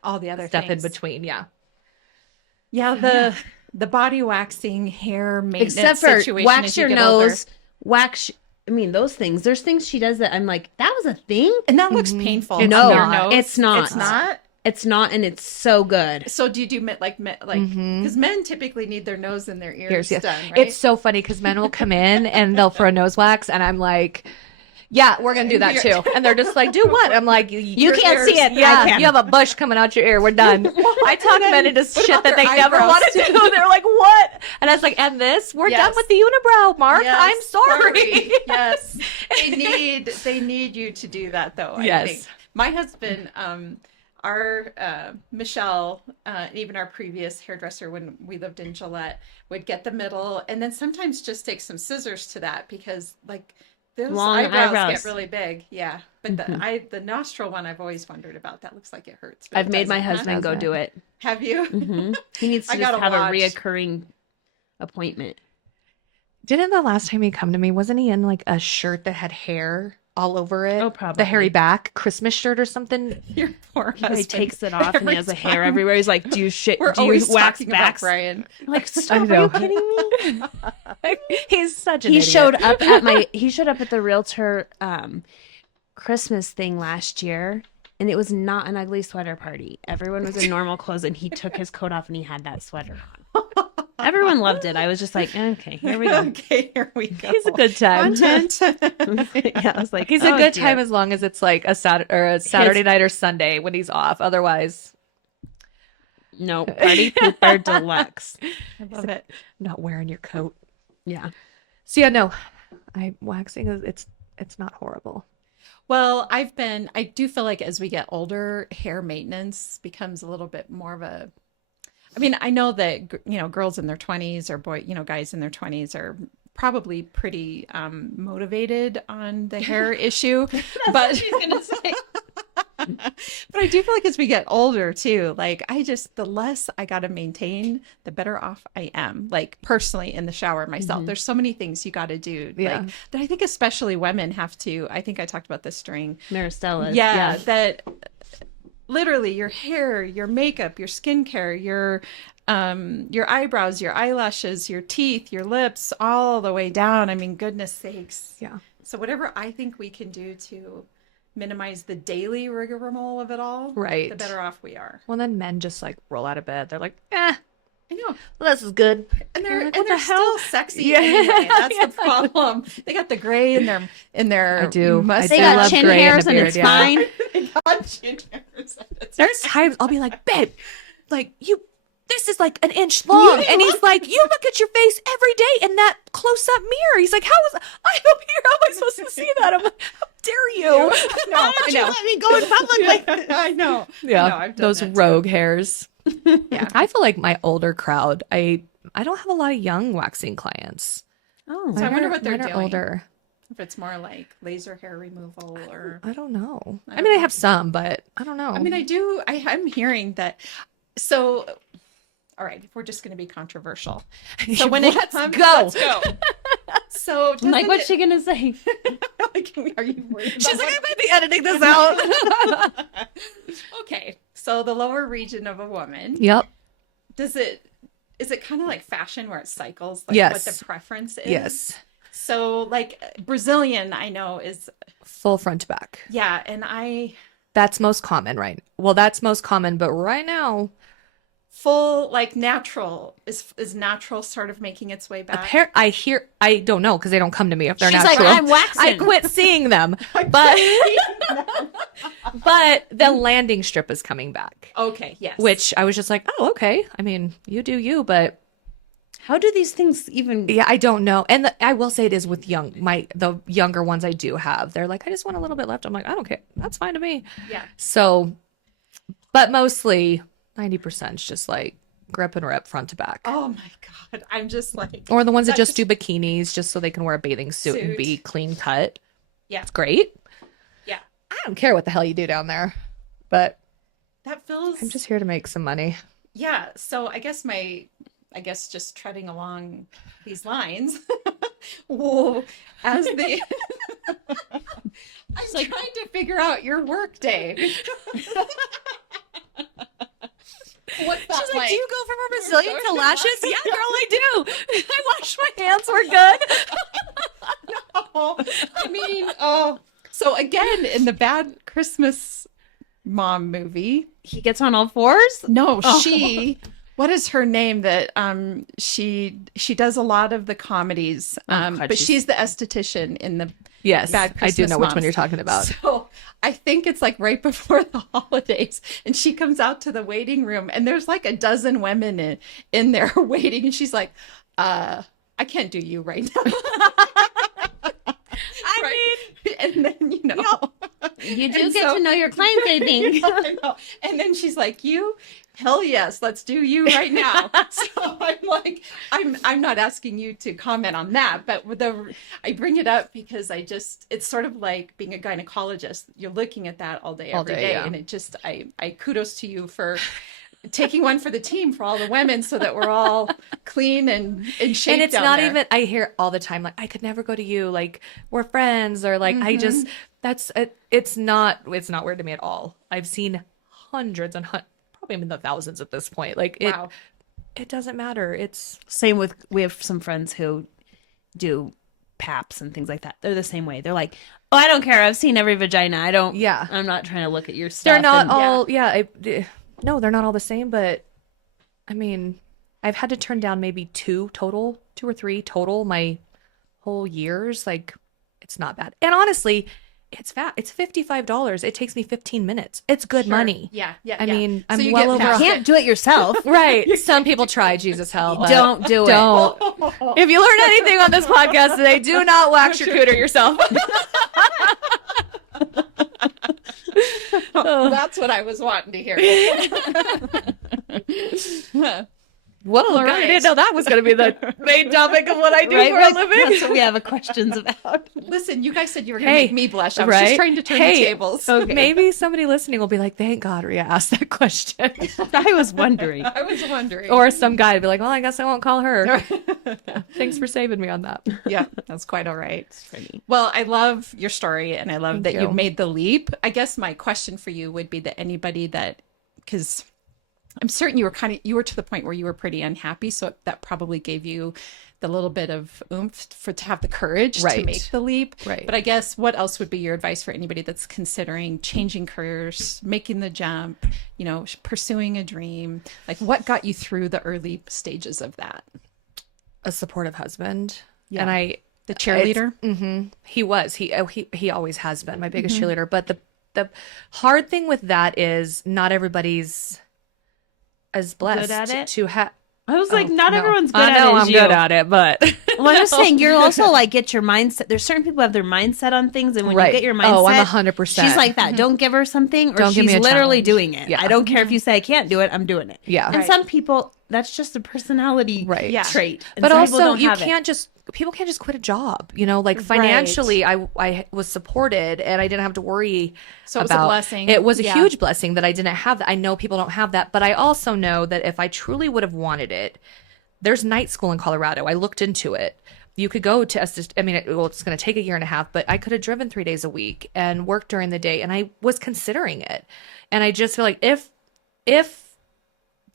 all the other stuff things in between. Yeah. Yeah, the body waxing, hair maintenance Except for situation wax as you your get older. nose, I mean, those things. There's things she does that I'm like, that was a thing? And that looks painful. It's on not. your nose. It's not. It's not. It's not, and it's so good. So do you do because men typically need their nose and their ears Yes. done, right? It's so funny because men will come in and they'll for a nose wax, and I'm like, yeah, we're gonna do that too. And they're just like, do what? I'm like, You can't see it, but I Yeah, can. you have a bush coming out your ear. We're done. I talk men into shit about that they their never eyebrows, want to do. They're like, what? And I was like, and this? We're done Yes. with the unibrow, Mark. Yes, I'm sorry. Yes, they need you to do that though. I Yes. think. My husband, our Michelle, and even our previous hairdresser when we lived in Gillette would get the middle, and then sometimes just take some scissors to that because like those Long eyebrows eyebrows. get really big. Yeah, but the nostril one I've always wondered about. That looks like it hurts. But I've it made my doesn't, huh? husband go do it. Have you? He needs to I just gotta have a watch. reoccurring appointment. Didn't the last time he come to me, wasn't he in like a shirt that had hair all over it? Oh, probably. The hairy back Christmas shirt or something. Your poor He husband. takes it off and he has a Every hair time. everywhere. He's like, do you We're do you always wax talking about backs? Brian. Like, stop, are know. you kidding me? He's such an He idiot. showed up at the realtor Christmas thing last year, and it was not an ugly sweater party. Everyone was in normal clothes, and he took his coat off and he had that sweater on. Everyone loved it. I was just like, okay, here we go. Okay, here we go. He's a good time. Content. Yeah, I was like, He's a oh, good dear. time as long as it's like a Saturday night or Sunday when he's off. Otherwise, No, party pooper deluxe. I love it. not wearing your coat. Yeah. So yeah, no, waxing is it's not horrible. Well, I do feel like as we get older, hair maintenance becomes a little bit more of a, I mean, I know that, girls in their 20s or guys in their 20s are probably pretty motivated on the hair issue, but she's gonna say. But I do feel like as we get older too, like the less I got to maintain, the better off I am. Like personally in the shower myself, there's so many things you got to do. Yeah. Like that I think especially women have to, I think I talked about this during Maristella. yeah, that literally your hair, your makeup, your skincare, your eyebrows, your eyelashes, your teeth, your lips, all the way down. I mean, goodness sakes. Yeah. So whatever I think we can do to minimize the daily rigmarole of it all, Right. the better off we are. Well, then men just like roll out of bed. They're like, I know. well, this is good. And You're they're like, and what they're the hell? still sexy Yeah. anyway. That's the problem. They got the gray in their I do. mustache. They I got love chin gray and a hairs and beard, it's yeah. fine. They got chin hairs. There's times I'll be like, babe, like this is like an inch long. And he's like, you look at your face every day in that close up mirror. He's like, I'm up here. How am I supposed to see that? I'm like, how dare you? No, Why don't you let me go in public like I know. Yeah. No, I've done those that too. rogue hairs. Yeah. I feel like my older crowd, I don't have a lot of young waxing clients. Oh, So I wonder Mine are- what they're mine are doing. older. If it's more like laser hair removal or I don't know. I I don't mean, I know. have some, but I don't know. I mean, I'm hearing that. So, all right, if we're just going to be controversial. So when it comes, let's go. So I'm like, doesn't what's she gonna say? like, are you worried about She's like, I might be editing this out. Okay, so the lower region of a woman, Yep. is it kind of like fashion where it cycles, like Yes. what the preference is? Yes. So like Brazilian, I know is, Full front to back. yeah, and That's most common, right? Well, that's most common, but right now, full like natural is natural sort of making its way back. I don't know because they don't come to me if they're She's natural. like, I'm waxing. I quit seeing them, but the landing strip is coming back, Okay, yes. which I was just like, oh, okay. I mean, you do you, but How do these things even? yeah, I don't know. And I will say it is with the younger ones I do have. They're like, I just want a little bit left. I'm like, I don't care. That's fine to me. Yeah. So, but mostly 90% is just like grip and rip front to back. Oh my God. I'm just like, Or the ones that just do bikinis just so they can wear a bathing suit and Suit. be clean cut. yeah, It's great. yeah. I don't care what the hell you do down there, but That feels, I'm just here to make some money. yeah. So I guess just treading along these lines. Whoa, as the, I'm trying to figure out your work day. What's that She's like, like? do you go from a Brazilian to lashes? Yeah, girl, I do. I wash my hands. We're good. I mean, oh, so again, in the Bad Christmas Mom movie, He gets on all fours. no, what is her name that she does a lot of the comedies, God, but she's the esthetician in the Yes, Bad I do Christmas know which one Moms. you're talking about. So I think it's like right before the holidays, and she comes out to the waiting room, and there's like a dozen women in there waiting, and she's like, I can't do you right now. I mean, and then You do And get so- to know your clients, I think. I know. And then she's like, you? Hell yes, let's do you right now. So I'm like, I'm not asking you to comment on that, but I bring it up because it's sort of like being a gynecologist. You're looking at that all day, every day. yeah. And it just, I kudos to you for taking one for the team for all the women so that we're all clean and in shape. And it's down not there. even, I hear all the time, like, I could never go to you. Like, we're friends. Or like, I just, it's not weird to me at all. I've seen hundreds and probably in the thousands at this point. Like, Wow. it doesn't matter. It's, Same with, we have some friends who do paps and things like that. They're the same way. They're like, oh, I don't care. I've seen every vagina. I'm not trying to look at your stuff. they're not And- all, no, they're not all the same. But I mean, I've had to turn down maybe two or three total my whole years. Like, it's not bad. And honestly, it's $55. It takes me 15 minutes. It's good Sure. money. Yeah. I mean, I'm you well get over past You it. can't do it yourself. Right. Some people try, Jesus help. but Don't do it. Don't. If you learn anything on this podcast today, do not wax your cooter yourself. That's what I was wanting to hear. Well, All I right. didn't know that was going to be the main topic of what I do Right? for a Like, living. that's what we have questions about. Listen, you guys said you were going to Hey, make me blush. I was right? just trying to turn Hey, the tables. Maybe somebody listening will be like, thank God Rhea asked that question. I was wondering. I was wondering. Or some guy would be like, well, I guess I won't call her. Thanks for saving me on that. Yeah, that's quite all right. Well, I love your story, and I love that you you. made the leap. I guess my question for you would be that anybody that, because I'm certain you were to the point where you were pretty unhappy, so that probably gave you the little bit of oomph to have the courage to Right. make the leap. Right. But I guess what else would be your advice for anybody that's considering changing careers, making the jump, pursuing a dream? Like, what got you through the early stages of that? A supportive husband. Yeah. And The cheerleader? he was. He always has been my biggest cheerleader. But the hard thing with that is not everybody's as blessed at it? to have. I was like, not No. everyone's good I at know it. as I'm you. good at it, but Well, I'm just saying, you're also like, get your mindset. There's certain people who have their mindset on things, and when Right. you get your mindset, Oh, I'm 100%. She's like that. Don't give her something, or Don't give she's me a literally challenge. doing it. Yeah. I don't care if you say I can't do it. I'm doing it. Yeah. And Right. some people, that's just a personality trait. And but some people also don't you have it. can't just people can't just quit a job, you know, like financially I was supported and I didn't have to worry. So it was a blessing. It was a huge blessing that I didn't have that. I know people don't have that, but I also know that if I truly would have wanted it, there's night school in Colorado. I looked into it. You could go to it's going to take a year and a half, but I could have driven 3 days a week and worked during the day, and I was considering it. And I just feel like if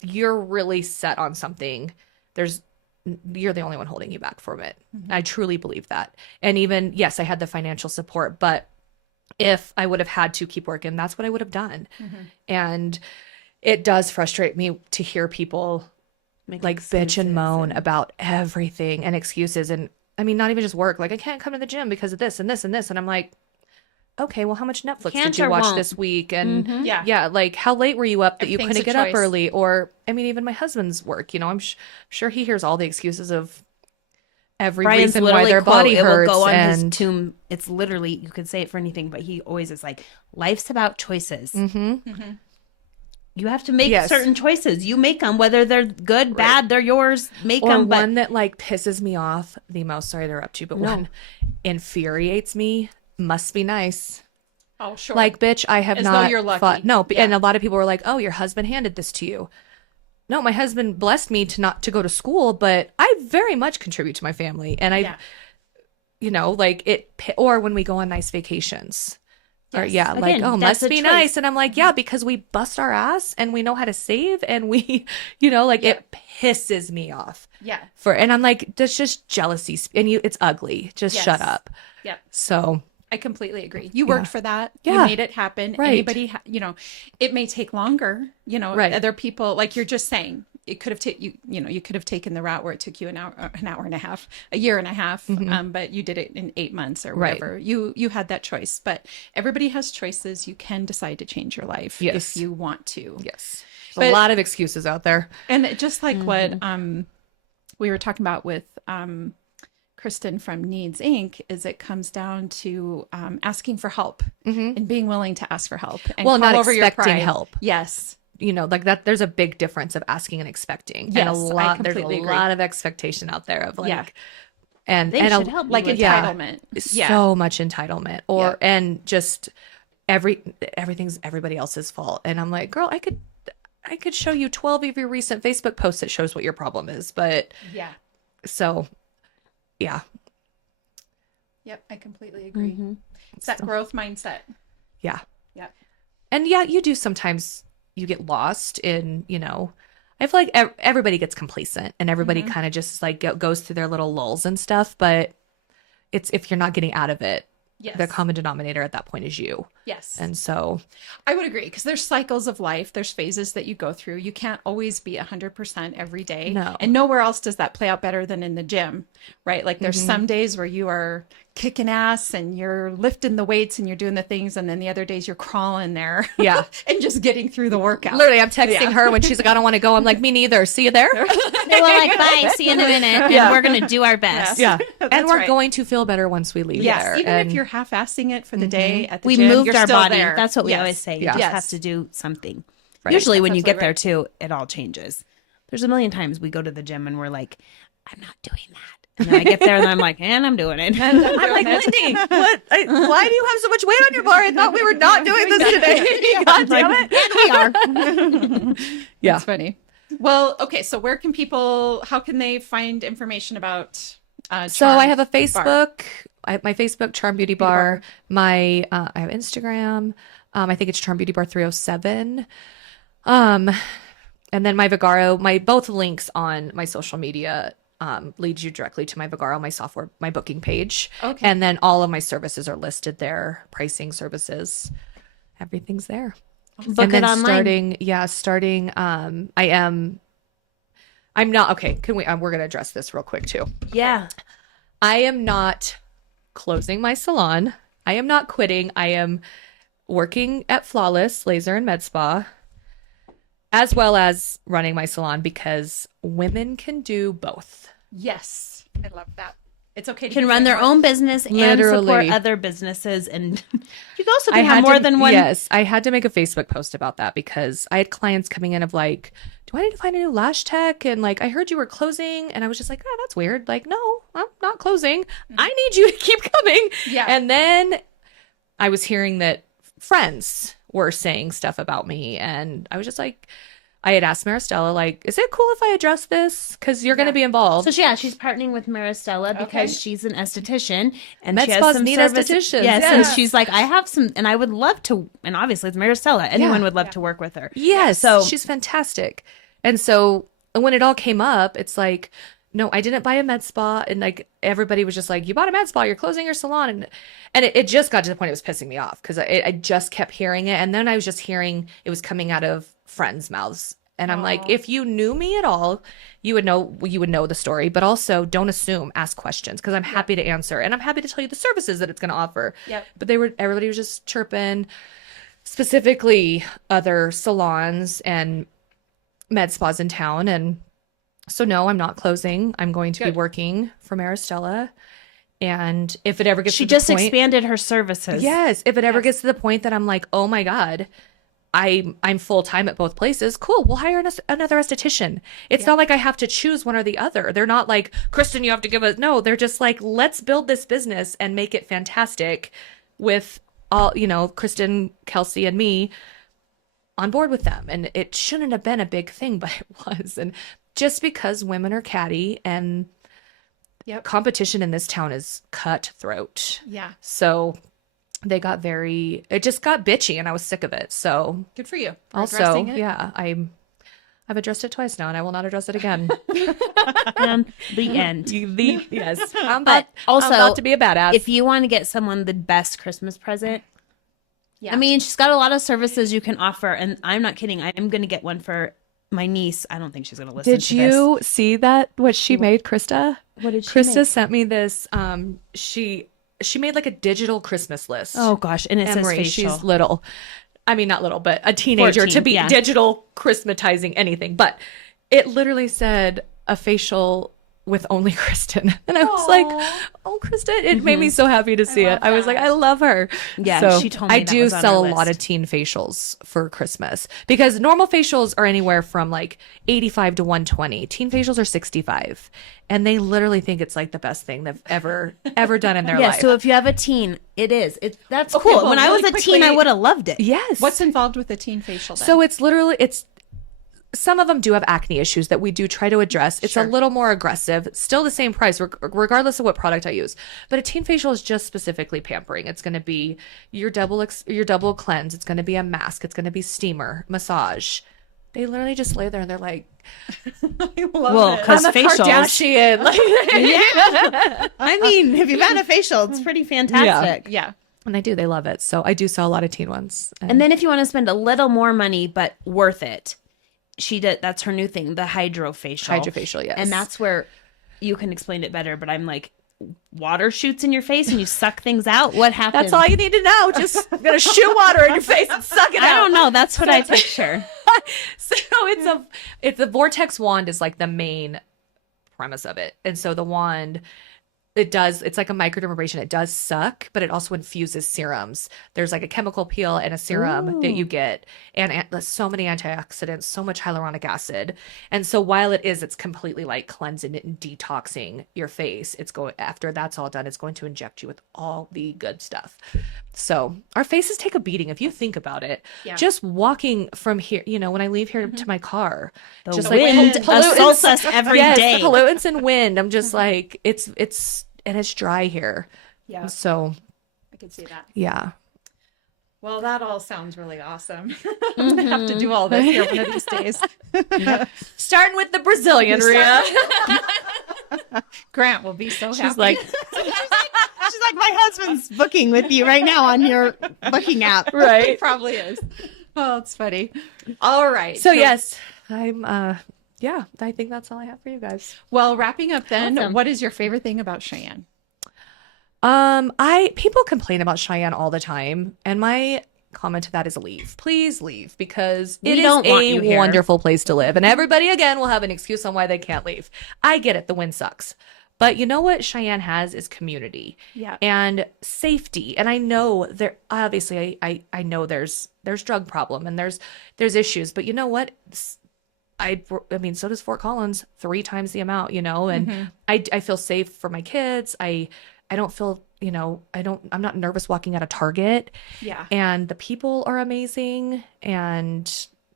you're really set on something, you're the only one holding you back from it. I truly believe that. And even, yes, I had the financial support, but if I would have had to keep working, that's what I would have done. And it does frustrate me to hear people like bitch and moan about everything and excuses. And I mean, not even just work. Like, I can't come to the gym because of this and this and this. And I'm like, okay, well, how much Netflix did you watch this week? And like, how late were you up that you couldn't get up early? Or, I mean, even my husband's work, you know, I'm sure he hears all the excuses of every reason why their body hurts. It will go on his tomb. It's literally, you could say it for anything, but he always is like, life's about choices. You have to make certain choices. You make them, whether they're good, bad, they're yours. Make them. One that like pisses me off the most. Sorry to interrupt you, but one infuriates me. Must be nice. Oh, sure. Like, bitch, I have As not though you're lucky. fought. No, and a lot of people were like, "Oh, your husband handed this to you." No, my husband blessed me to go to school, but I very much contribute to my family, and you know, like or when we go on nice vacations. Or Again, like, oh, must be choice. nice. And I'm like, yeah, because we bust our ass and we know how to save and we, you know, like it pisses me off. Yeah. And I'm like, that's just jealousy. And it's ugly. Just shut up. Yeah. So I completely agree. You worked for that. Yeah. You made it happen. Right. Anybody, you know, it may take longer, you know, other people, like you're just saying, it could have taken, you could have taken the route where it took you an hour and a half, a year and a half, but you did it in 8 months or whatever. You had that choice, but everybody has choices. You can decide to change your life if you want to. Yes. There's a lot of excuses out there. And just like what we were talking about with Kristen from Needs Inc. is it comes down to asking for help and being willing to ask for help. And not over expecting your pride. help. Yes. You know, like that, there's a big difference of asking and expecting. Yes, and there's a lot of expectation out there of like, and They should help like you with entitlement. So much entitlement and just everything's everybody else's fault. And I'm like, girl, I could show you 12 of your recent Facebook posts that shows what your problem is. But so yeah. Yep. I completely agree. It's that growth mindset. Yeah. Yeah. And you do sometimes you get lost in, you know, I feel like everybody gets complacent and everybody kind of just like goes through their little lulls and stuff. But it's if you're not getting out of it, the common denominator at that point is you. Yes. And so I would agree because there's cycles of life. There's phases that you go through. You can't always be 100% every day. No. And nowhere else does that play out better than in the gym, right? Like there's some days where you are kicking ass and you're lifting the weights and you're doing the things. And then the other days you're crawling there. Yeah. And just getting through the workout. Literally, I'm texting her when she's like, I don't want to go. I'm like, me neither. See you there. They were like, bye, see you in a minute. And we're going to do our best. Yeah. And we're going to feel better once we leave there. Even if you're half-assing it for the day at the We gym, moved you're our still body. there. That's what we always say. You just have to do something. Usually when you get there too, it all changes. There's a million times we go to the gym and we're like, I'm not doing that. And then I get there and I'm like, and I'm doing it. I'm like, Lindee, what? Why do you have so much weight on your bar? I thought we were not doing this today. God damn it. And we are. Yeah. That's funny. Well, okay. So how can they find information about So I have a Bar? Facebook. I have my Facebook, Charm Beauty Bar. I have Instagram. I think it's Charm Beauty Bar 307. And then my Vagaro, both links on my social media leads you directly to my Vagaro, my software, my booking page. Okay. And then all of my services are listed there, pricing, services, everything's there. Book And then it online. starting, I'm not, okay, we're going to address this real quick too. Yeah. I am not closing my salon. I am not quitting. I am working at Flawless Laser and Med Spa, as well as running my salon because women can do both. Yes. I love that. It's okay to can be run their own business and Literally. support other businesses, and you also I can have had more to, than one. Yes, I had to make a Facebook post about that because I had clients coming in of like, do I need to find a new lash tech? And like, I heard you were closing, and I was just like, oh, that's weird. Like, no, I'm not closing. I need you to keep coming. Yeah. And then I was hearing that friends were saying stuff about me, and I was just like, I had asked Maristella, like, is it cool if I address this? Because you're going to be involved. So she's partnering with Maristella because she's an esthetician and Med she has spas some need service. estheticians. Yes, Yeah. and she's like, I have some, and I would love to. And obviously, it's Maristella. Anyone would love to work with her. Yes, So she's fantastic. And so when it all came up, it's like, no, I didn't buy a med spa. And like everybody was just like, you bought a med spa, you're closing your salon. And it just got to the point it was pissing me off because I just kept hearing it. And then I was just hearing it was coming out of friends' mouths. And I'm like, if you knew me at all, you would know the story, but also don't assume, ask questions because I'm happy to answer and I'm happy to tell you the services that it's going to offer. Yep. But everybody was just chirping, specifically other salons and med spas in town. And so no, I'm not closing. I'm going to be working for Maristella. And if it ever gets she to the just point, expanded her services. yes, if it ever gets to the point that I'm like, oh my God, I'm full time at both places. Cool. We'll hire another esthetician. It's not like I have to choose one or the other. They're not like, Kristen, you have to give us. No, they're just like, let's build this business and make it fantastic with all, Kristen, Kelsey, and me on board with them. And it shouldn't have been a big thing, but it was. And just because women are catty and competition in this town is cutthroat. Yeah. So it just got bitchy and I was sick of it. So Good for you. For also, addressing it. yeah, I've addressed it twice now and I will not address it again. And the end. Yes. But also, I'm about to be a badass. if you want to get someone the best Christmas present, Yeah. I mean, she's got a lot of services you can offer, and I'm not kidding. I am going to get one for my niece. I don't think she's going to listen Did to you see that? What she made, Krista? What did she Krista make? sent me this. She made like a digital Christmas list. Oh gosh, and it says Emery, facial. she's little. I mean, not little, but a teenager 14, to be yeah. digital Christmatizing anything. But it literally said a facial with only Kristen. And I was like, oh, Kristen. It made me so happy to see it. I was like, I love her. Yeah, So she told me I that do was on sell her a lot list. of teen facials for Christmas because normal facials are anywhere from like 85 to 120. Teen facials are 65. And they literally think it's like the best thing they've ever done in their Yeah, life. so if you have a teen, that's Okay, cool. well, when I was really a teen, I quickly- would have loved it. yes. What's involved with the teen facial then? So it's some of them do have acne issues that we do try to address. It's a little more aggressive, still the same price, regardless of what product I use. But a teen facial is just specifically pampering. It's going to be your double cleanse. It's going to be a mask. It's going to be steamer, massage. They literally just lay there and they're like, Well, because I'm a facials. Kardashian. Like, I mean, if you've had a facial, it's pretty fantastic. yeah. and I do. They love it. So I do sell a lot of teen ones. And then if you want to spend a little more money but worth it, that's her new thing, the hydrofacial. Hydrofacial, yes. And that's where you can explain it better, but I'm like, water shoots in your face and you suck things out. What happens? That's all you need to know. Just gonna shoot water in your face and suck it out. I don't know. That's what I picture. So it's a vortex wand is like the main premise of it. And so the wand, it's like a microdermabrasion. It does suck, but it also infuses serums. There's like a chemical peel and a serum that you get, and so many antioxidants, so much hyaluronic acid. And so while it's completely like cleansing it and detoxing your face. After that's all done, it's going to inject you with all the good stuff. So our faces take a beating if you think about it. Yeah. Just walking from here, when I leave here to my car, The just wind like assaults us every yes, day. pollutants and wind. I'm just like it's dry here. Yeah. So I can see that. yeah. Well, that all sounds really awesome. I'm going to have to do all this here one of these days. Starting with the Brazilian, Rhea. Grant will be so happy. She's like, She's like, my husband's booking with you right now on your booking app. He right. probably is. Oh, it's funny. All right. So yes, I'm yeah, I think that's all I have for you guys. Well, wrapping up then, Awesome. what is your favorite thing about Cheyenne? People complain about Cheyenne all the time, and my comment to that is leave. Please leave, because it is don't want you a here. wonderful place to live, and everybody again will have an excuse on why they can't leave. I get it, the wind sucks, But you know what Cheyenne has is community and safety. And I know there obviously I know there's drug problem and there's issues, but you know what? I mean, so does Fort Collins, 3 times the amount, and I feel safe for my kids. I don't feel, I'm not nervous walking out of Target. Yeah. And the people are amazing. And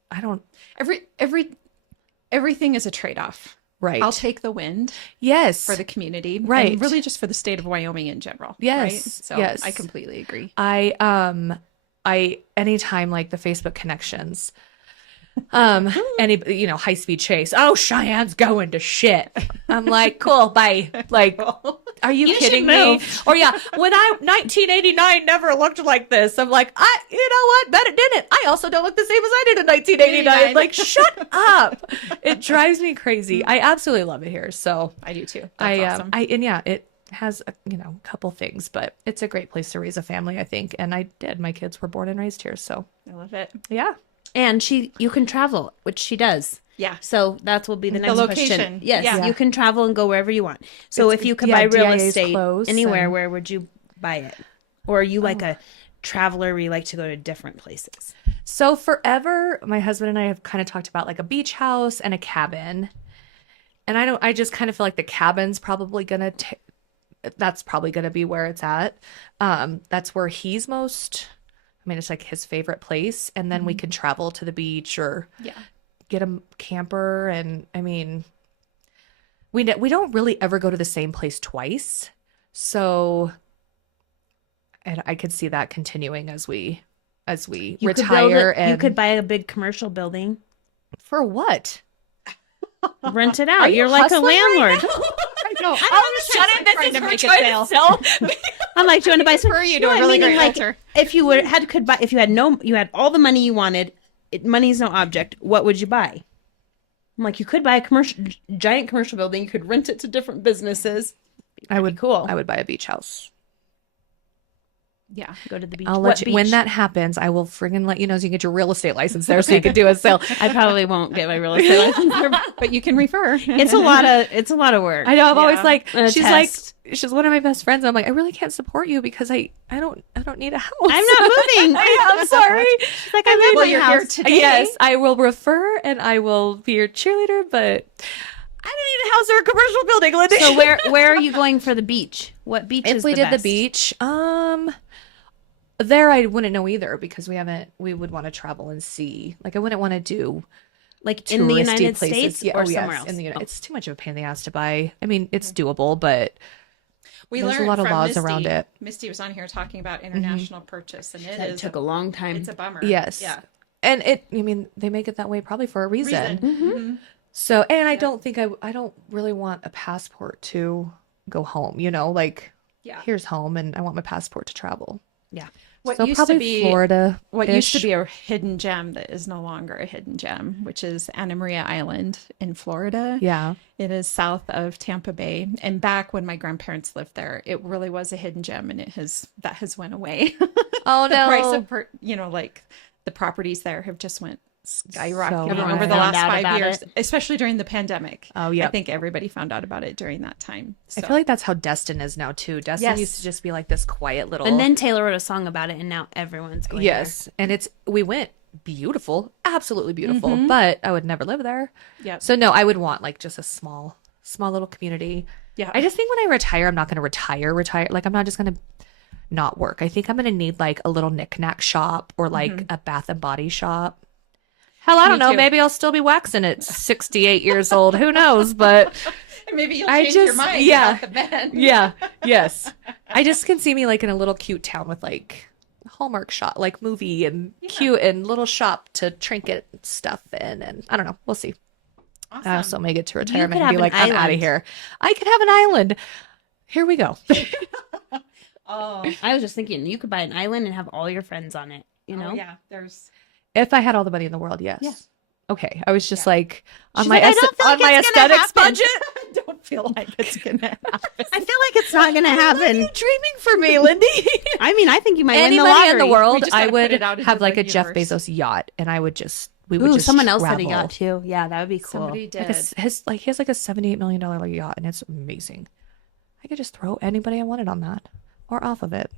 I don't, everything is a trade-off. right. I'll take the wind. Yes. For the community. Right. And really just for the state of Wyoming in general. Yes. Right? So yes. I completely agree. I anytime like the Facebook connections, any high speed chase. Oh, Cheyenne's going to shit. I'm like, cool, bye. Like, are you kidding me? Or when 1989 never looked like this. I'm like, you know what? Bet it didn't. I also don't look the same as I did in 1989. Like, shut up. It drives me crazy. I absolutely love it here. So I do too. That's awesome. It has a couple things, but it's a great place to raise a family, I think. And I did. My kids were born and raised here, so I love it. Yeah. And you can travel, which she does. Yeah. So that will be the next location. question. Yes, Yeah. you can travel and go wherever you want. So if you could buy real DIA's estate close anywhere, where would you buy it? Or are you like a traveler where you like to go to different places? So forever, my husband and I have kind of talked about like a beach house and a cabin. And I just kind of feel like the cabin's probably that's probably gonna be where it's at. That's where he's most. I mean, it's like his favorite place, and then we can travel to the beach or get a camper. And I mean, we don't really ever go to the same place twice, so and I could see that continuing as we retire. And you could buy a big commercial building. For what? Rent it out. You're like a landlord. No, I'm trying to make it sell. I'm like, do you want to buy some? For you do a really great altar. If you had all the money you wanted, money's no object. What would you buy? I'm like, you could buy a giant commercial building. You could rent it to different businesses. I would cool. I would buy a beach house. Yeah. Go to the beach. I'll let you, when that happens, I will friggin' let you know so you can get your real estate license there so you can do a sale. I probably won't get my real estate license there, but you can refer. It's a lot of work. I know. I'm always like, she's she's one of my best friends. I'm like, I really can't support you because I don't need a house. I'm not moving. I'm sorry. She's like, I love you're here today. Yes, I will refer and I will be your cheerleader, but I don't need a house or a commercial building, Lindee. So where are you going for the beach? What beach is the best? If we did the beach, there I wouldn't know either because we would want to travel and see. Like I wouldn't want to do like in the United places. States or somewhere else. In the it's too much of a pain in the ass to buy. I mean, it's doable, but there's a lot of laws Misty. around it. Misty was on here talking about international purchase, and it took a long time. It's a bummer. Yes. Yeah. And they make it that way probably for a reason. Mm-hmm. So, and I don't think I don't really want a passport to go home, like here's home and I want my passport to travel. Yeah. What so used probably to be Florida. What used to be a hidden gem that is no longer a hidden gem, which is Anna Maria Island in Florida. Yeah. It is south of Tampa Bay. And back when my grandparents lived there, it really was a hidden gem, and that has went away. Oh no. The price of like the properties there have just went skyrocketing So over the last 5 years, especially during the pandemic. Oh yeah. I think everybody found out about it during that time. So. I feel like that's how Destin is now too. Destin used to just be like this quiet little. And then Taylor wrote a song about it, and now everyone's going there. And we went beautiful, absolutely beautiful, but I would never live there. Yeah. So no, I would want like just a small little community. Yeah. I just think when I retire, I'm not going to retire. Like I'm not just going to not work. I think I'm going to need like a little knickknack shop or like a Bath and Body shop. Hell, I don't know. Too. Maybe I'll still be waxing at 68 years old. Who knows? But maybe you'll change your mind about the bed. Yeah. Yes. I just can see me like in a little cute town with like Hallmark shop, like movie and cute and little shop to trinket stuff in. And I don't know. We'll see. Awesome. I also may get to retirement and have be like, an I'm out of island. here. I could have an island. Here we go. Oh, I was just thinking you could buy an island and have all your friends on it. You know? yeah. There's. If I had all the money in the world, yes. Yeah. Okay. I was just like on She's my like, I don't feel like it's gonna aesthetics happen. budget. I don't feel like it's gonna happen. I feel like it's not going to happen. You dreaming for me, Lindee. I mean, I think you might Any win the money lottery. in the world, We just I gotta put would it out into have like the a Jeff universe. Bezos yacht, and we would just Someone else said he travel. got too. Yeah, that would be cool. Somebody did. Like he has like a $78 million yacht, and it's amazing. I could just throw anybody I wanted on that or off of it.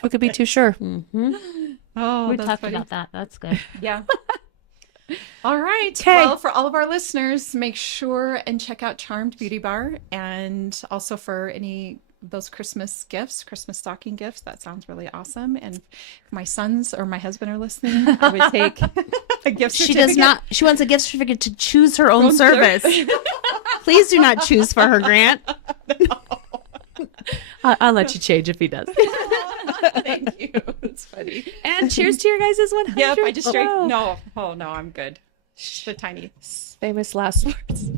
Who could be too sure? Oh, we that's talked funny. about that. That's good. Yeah. All right. Okay. Well, for all of our listeners, make sure and check out Charmed Beauty Bar. And also for any of those Christmas gifts, Christmas stocking gifts, that sounds really awesome. And if my sons or my husband are listening, I would take a gift certificate. She does not. She wants a gift certificate to choose her own service. Please do not choose for her, Grant. I'll let you change if he does. Thank you. It's funny. And cheers to your guys' 100. Yep, I just drank. Oh. No. Oh, no, I'm good. The tiny. Famous last words.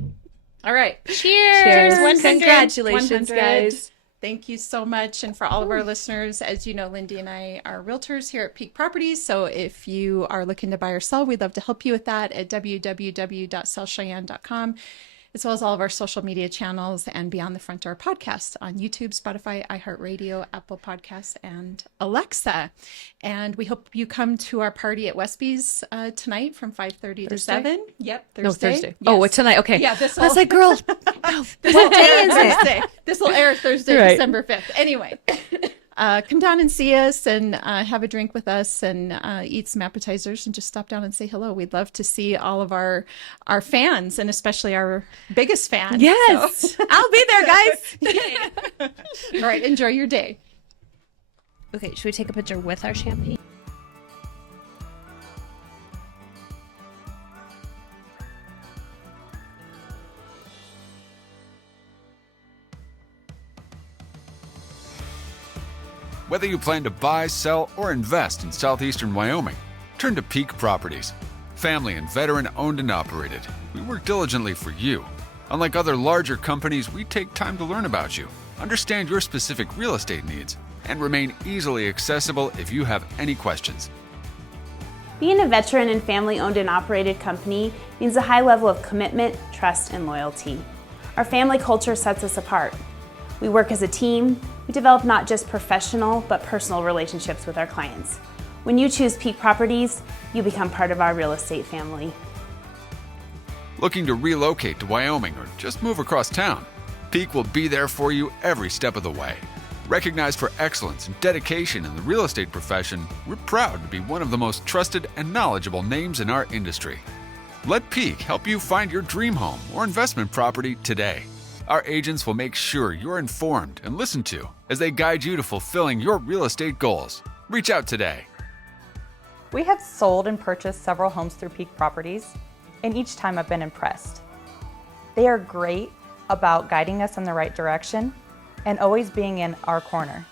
All right. Cheers. 100. Congratulations, 100. guys. Thank you so much. And for all of our listeners, as you know, Lindee and I are realtors here at Peak Properties. So if you are looking to buy or sell, we'd love to help you with that at www.sellcheyenne.com, as well as all of our social media channels and Beyond the Front Door podcast on YouTube, Spotify, iHeartRadio, Apple Podcasts, and Alexa. And we hope you come to our party at Westby's tonight from 5:30 to 7. Yep, Thursday. No, Thursday. Yes. Oh, it's tonight. Okay. Yeah, this I was will- like, girl, What day is it? Thursday. This will air Thursday, Right. December 5th. Anyway, come down and see us and have a drink with us and eat some appetizers and just stop down and say hello. We'd love to see all of our fans and especially our biggest fan. yes, So- I'll be there, guys. all right, enjoy your day. Okay, should we take a picture with our champagne? Whether you plan to buy, sell, or invest in southeastern Wyoming, turn to Peak Properties. Family and veteran owned and operated, we work diligently for you. Unlike other larger companies, we take time to learn about you, understand your specific real estate needs, and remain easily accessible if you have any questions. Being a veteran and family-owned and operated company means a high level of commitment, trust, and loyalty. Our family culture sets us apart. We work as a team. We develop not just professional, but personal relationships with our clients. When you choose Peak Properties, you become part of our real estate family. Looking to relocate to Wyoming or just move across town? Peak will be there for you every step of the way. Recognized for excellence and dedication in the real estate profession, we're proud to be one of the most trusted and knowledgeable names in our industry. Let Peak help you find your dream home or investment property today. Our agents will make sure you're informed and listened to as they guide you to fulfilling your real estate goals. Reach out today. We have sold and purchased several homes through Peak Properties, and each time I've been impressed. They are great about guiding us in the right direction and always being in our corner.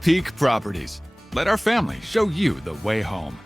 Peak Properties. Let our family show you the way home.